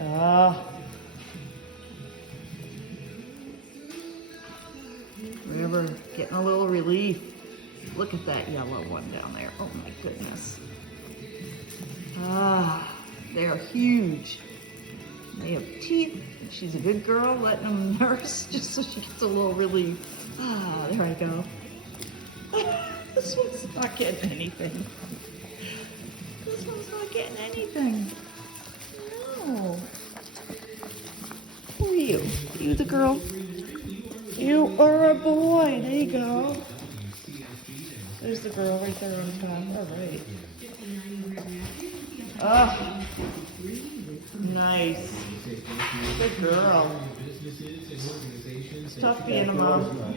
Ah. We're getting a little relief. Look at that yellow one down there. Oh my goodness. Ah, they are huge. They have teeth. She's a good girl, letting them nurse just so she gets a little relief. Ah, there I go. This one's not getting anything. This one's not getting anything. No. Who are you? Are you the girl? You are a boy. There you go. There's the girl right there on top. All right. Oh, nice. Good girl. It's tough being a mom.